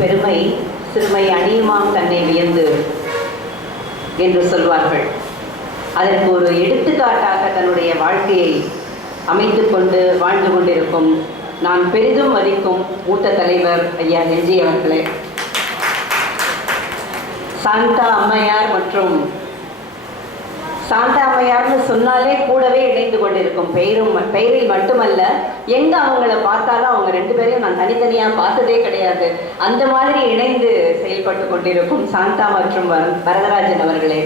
பெருமை சிறுமை அணியுமாம் தன்னை வியந்து என்று சொல்வார்கள். அதற்கு ஒரு எடுத்துக்காட்டாக தன்னுடைய வாழ்க்கையை அமைத்து கொண்டு வாழ்ந்து கொண்டிருக்கும் நான் பெரிதும் மதிக்கும் மூத்த தலைவர் ஐயா நெஞ்சி அவர்களே, சாந்தா அம்மையார் மற்றும் சாந்தா அம்மையார்னு சொன்னாலே கூடவே இணைந்து கொண்டிருக்கும் பெயரில் மட்டுமல்ல, எங்க அவங்கள பார்த்தாலும் அவங்க ரெண்டு பேரையும் நான் தனித்தனியாக பார்த்ததே கிடையாது. அந்த மாதிரி இணைந்து செயல்பட்டு கொண்டிருக்கும் சாந்தா மற்றும் வரதராஜன் அவர்களே,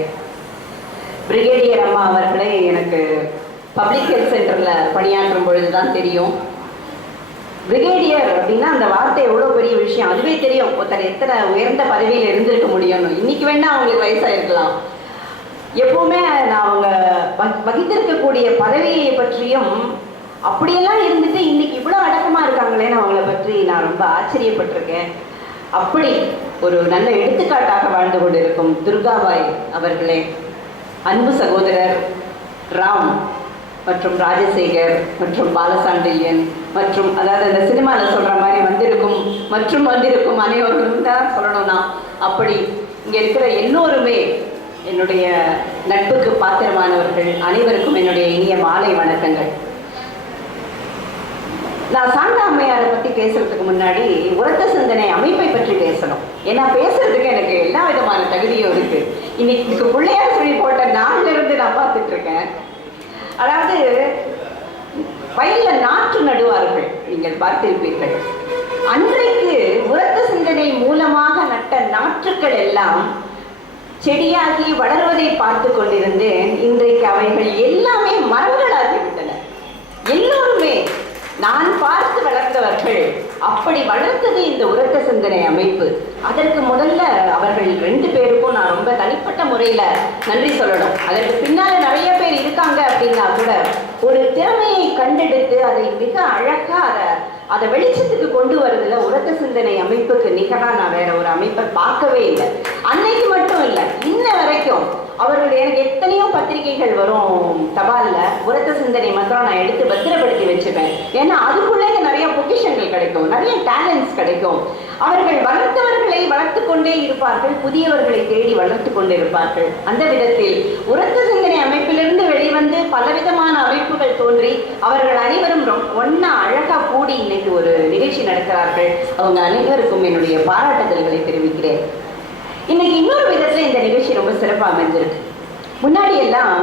பிரிகேடியர் அம்மா அவர்களே எனக்கு பப்ளிக் ஹெல்த் சென்டரில் பணியாற்றும் பொழுது தான் தெரியும். பிரிகேடியர் அப்படின்னா அந்த வார்த்தை எவ்வளோ பெரிய விஷயம், அதுவே தெரியும் ஒருத்தர் எத்தனை உயர்ந்த பதவியில் இருந்திருக்க முடியும்னு. இன்னைக்கு வேணா அவங்களுக்கு வயசாயிருக்கலாம். எப்பவுமே நான் அவங்க வகித்திருக்கக்கூடிய பதவியை பற்றியும் அப்படியெல்லாம் இருந்துட்டு இன்னைக்கு இவ்வளோ அடக்கமாக இருக்காங்களேன்னு அவங்கள பற்றி நான் ரொம்ப ஆச்சரியப்பட்டிருக்கேன். அப்படி ஒரு நல்ல எடுத்துக்காட்டாக வாழ்ந்து கொண்டிருக்கும் துர்காபாய் அவர்களே, அன்பு சகோதரர் ராம் மற்றும் ராஜசேகர் மற்றும் பாலசாண்டில்யன் மற்றும் அதாவது அந்த சினிமாவில் சொல்கிற மாதிரி வந்திருக்கும் அனைவரும் தான் சொல்லணும்னா அப்படி இங்கே இருக்கிற எல்லோருமே என்னுடைய நட்புக்கு பாத்திரமானவர்கள். அனைவருக்கும் என்னுடைய இனிய மாலை வணக்கங்கள். நான் சாந்தா அம்மையாரை பற்றி பேசுறதுக்கு முன்னாடி உரத்த சிந்தனை அமைப்பை பற்றி பேசணும். ஏன்னா பேசுறதுக்கு எனக்கு எல்லா விதமான தகுதியும் இருக்கு. இன்னைக்கு பிள்ளையார் சொல்லி போட்ட நாள்ல இருந்து நான் பார்த்துட்டு இருக்கேன். அதாவது வயல்ல நாற்று நடுவார்கள், நீங்கள் பார்த்திருப்பீர்கள். அன்றைக்கு உரத்த சிந்தனை மூலமாக நட்ட நாற்றுக்கள் எல்லாம் செடியாகி வளர்வதை பார்த்து கொண்டிருந்தேன். இன்றைக்கு அவைகள் எல்லாமே மரங்களாகிவிட்டன. எல்லோருமே நான் பார்த்து வளர்ந்தவர்கள். அப்படி வளர்த்தது இந்த உரத்த சிந்தனை அமைப்பு. அதற்கு முதல்ல அவர்கள் ரெண்டு பேருக்கும் நான் ரொம்ப தனிப்பட்ட முறையில நன்றி சொல்லணும். அதற்கு பின்னால நிறைய பேர் இருக்காங்க அப்படின்னா கூட ஒரு திறமையை கண்டெடுத்து அதை மிக அழகா அதை வெளிச்சத்துக்கு கொண்டு வருதுல உரத்த சிந்தனை அமைப்புக்கு நிகரா நான் வேற ஒரு அமைப்பை பார்க்கவே இல்லை. அன்னைக்கு மட்டும் இல்லை, இன்ன வரைக்கும் அவர்களுடைய எனக்கு எத்தனையோ பத்திரிகைகள் வரும் தபால்ல, உரத்த சிந்தனை மாத்திரம் நான் எடுத்து பத்திரப்படுத்தி வச்சுப்பேன். ஏன்னா அதுக்குள்ளே நிறைய பொக்கிஷங்கள் கிடைக்கும், நிறைய டேலண்ட்ஸ் கிடைக்கும். அவர்கள் வளர்த்தவர்களை வளர்த்து கொண்டே இருப்பார்கள், புதியவர்களை தேடி வளர்த்து கொண்டே இருப்பார்கள். அந்த விதத்தில் உரத்த சிந்தனை அமைப்பிலிருந்து வெளிவந்து பலவிதமான அமைப்புகள் தோன்றி அவர்கள் அனைவரும் ஒன்னா அழகா கூடி இன்னைக்கு ஒரு நிகழ்ச்சி நடக்கிறார்கள். அவங்க அனைவருக்கும் என்னுடைய பாராட்டுதல்களை தெரிவிக்கிறேன். இன்னைக்கு இன்னொரு விதத்துல இந்த நிகழ்ச்சி ரொம்ப சிறப்பாக அமைஞ்சிருக்கு. முன்னாடி எல்லாம்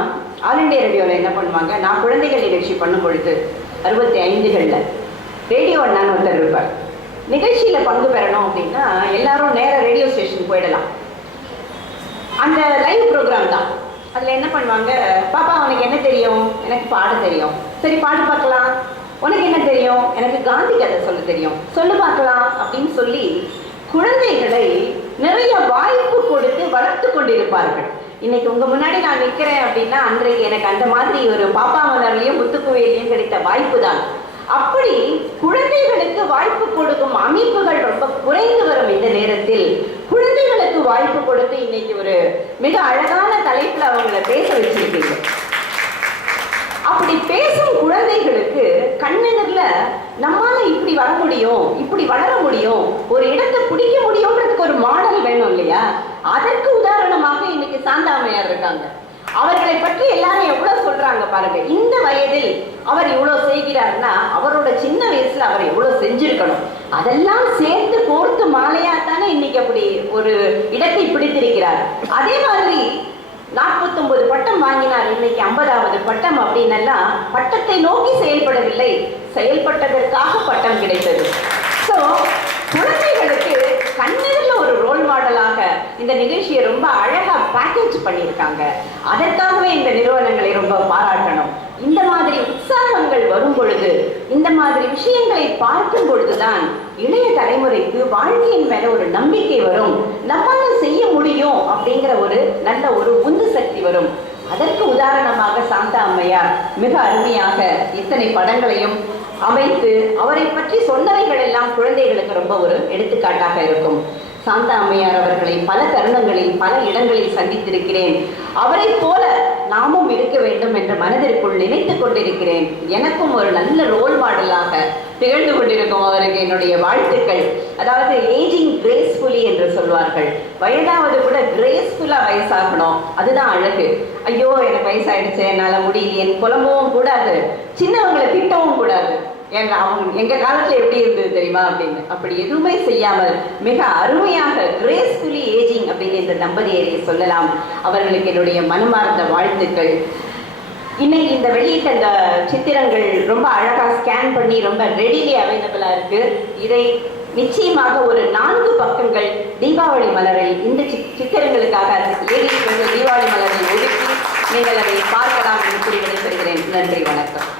ஆல் இண்டியா ரேடியோவில் என்ன பண்ணுவாங்க, நான் குழந்தைகள் நிகழ்ச்சி பண்ணும் பொழுது 65களில் ரேடியோ அண்ணான்னு ஒருத்தர் இருப்பார். நிகழ்ச்சியில பங்கு பெறணும் அப்படின்னா எல்லாரும் நேர ரேடியோ ஸ்டேஷன் போயிடலாம். அந்த லைவ் ப்ரோக்ராம் தான். அதுல என்ன பண்ணுவாங்க, பாப்பா உனக்கு என்ன தெரியும், எனக்கு பாட தெரியும், சரி பாட்டு பார்க்கலாம். உனக்கு என்ன தெரியும், எனக்கு காந்தி கதை சொல்ல தெரியும், சொல்லு பார்க்கலாம் அப்படின்னு சொல்லி குழந்தைகளை நிறைய வாய்ப்பு கொடுத்து வளர்த்து கொண்டிருப்பார்கள். இன்னைக்கு உங்க முன்னாடி நான் நிற்கிறேன் அப்படின்னா அன்றைக்கு எனக்கு அந்த மாதிரி ஒரு பாப்பா மலர்லையும் முத்துக்குவையிலையும் கிடைத்த வாய்ப்பு தான். அப்படி குழந்தைகளுக்கு வாய்ப்பு கொடுக்கும் அமைப்புகள் ரொம்ப குறைந்து வரும் இந்த நேரத்தில் குழந்தைகளுக்கு வாய்ப்பு கொடுத்து இன்னைக்கு ஒரு மிக அழகான தலைப்புல அவங்கள பேச வச்சிருக்கீங்க. அப்படி பேசும் குழந்தைகளுக்கு கண்ணெதிரில நம்மால இப்படி வர முடியும், இப்படி வளர முடியும், ஒரு இடத்தை பிடிக்க முடியும்ன்றதுக்கு ஒரு மாடல் வேணும் இல்லையா? அதற்கு உதாரணமாக இன்னைக்கு சாந்தா அம்மையார் இருக்காங்க. அவர்களை பற்றி எல்லாரும் எவ்வளவு சொல்றாங்க பாருங்க. இந்த வயதில் அவர் இவ்வளவு செய்கிறார்னா அவரோட சின்ன வயசுல அவர் எவ்வளவு செஞ்சிருக்கணும். அதெல்லாம் சேர்த்து கோர்த்து மாலையாத்தானே இன்னைக்கு அப்படி ஒரு இடத்தை பிடித்திருக்கிறார். அதே மாதிரி 49 பட்டம் வாங்கினார், இன்னைக்கு 50வது பட்டம் அப்படின்னெல்லாம் பட்டத்தை நோக்கி செயல்படவில்லை, செயல்பட்டதற்காக பட்டம் கிடைத்தது. ஸோ குழந்தைகளுக்கு கண்ணெதிரில் ஒரு ரோல் மாடலாக இந்த நிகழ்ச்சியை ரொம்ப அழகா பேக்கேஜ் பண்ணியிருக்காங்க. அதற்காகவே இந்த நிறுவனங்களை ரொம்ப பாராட்டணும். இந்த மாதிரி உற்சாகங்கள் வரும் பொழுது, இந்த மாதிரி விஷயங்களை பார்க்கும் பொழுதுதான் இளைய தலைமுறைக்கு வாழ்க்கையின் மேல ஒரு நம்பிக்கை வரும், நம்மால செய்ய முடியும் அப்படிங்கிற ஒரு நல்ல ஒரு உந்து சக்தி வரும். அதற்கு உதாரணமாக சாந்தா அம்மையார் மிக அருமையாக இத்தனை படங்களையும் அமைத்து அவரை பற்றி சொன்னவைகள் எல்லாம் குழந்தைகளுக்கு ரொம்ப ஒரு எடுத்துக்காட்டாக இருக்கும். சாந்தா அம்மையார் அவர்களை பல தருணங்களில் பல இடங்களில் சந்தித்திருக்கிறேன். அவரை போல நாமும் இருக்க வேண்டும் என்ற மனதிற்குள் நினைத்து கொண்டிருக்கிறேன். எனக்கும் ஒரு நல்ல ரோல் மாடலாக திகழ்ந்து கொண்டிருக்கும் அவருக்கு என்னுடைய வாழ்த்துக்கள். அதாவது ஏஜிங் கிரேஸ் கொள்வார்கள். வயதாவது கூட கிரேஸ்ஃபுல்லா வயசாகணும், அதுதான் அழகு. ஐயோ எனக்கு வயசாயிடுச்சு, என்னால முடியலையேன்னு புலம்பவும் கூடாது, சின்னவங்களை திட்டவும் கூடாது. ஏன்னா அவங்க எங்க காலத்துல எப்படி இருந்தது தெரியுமா அப்படின்னு. அப்படி எதுவுமே செய்யாமல் மிக அருமையாக கிரேஸ்ஃபுல்லி ஏஜிங் அப்படின்னு இந்த தம்பதியரை சொல்லலாம். அவர்களுக்கு என்னுடைய மனமார்ந்த வாழ்த்துக்கள். இன்னைக்கு இந்த வெளியிட்ட இந்த சித்திரங்கள் ரொம்ப அழகா ஸ்கேன் பண்ணி ரொம்ப ரெடிலி அவைலபிளா இருக்கு. இதை நிச்சயமாக ஒரு 4 பக்கங்கள் தீபாவளி மலரில் இந்த சித்திரங்களுக்காக தீபாவளி மலரில் ஒதுக்கி நீங்கள் அதை பார்க்கலாம் என்று கூறி விடைபெறுகிறேன். நன்றி, வணக்கம்.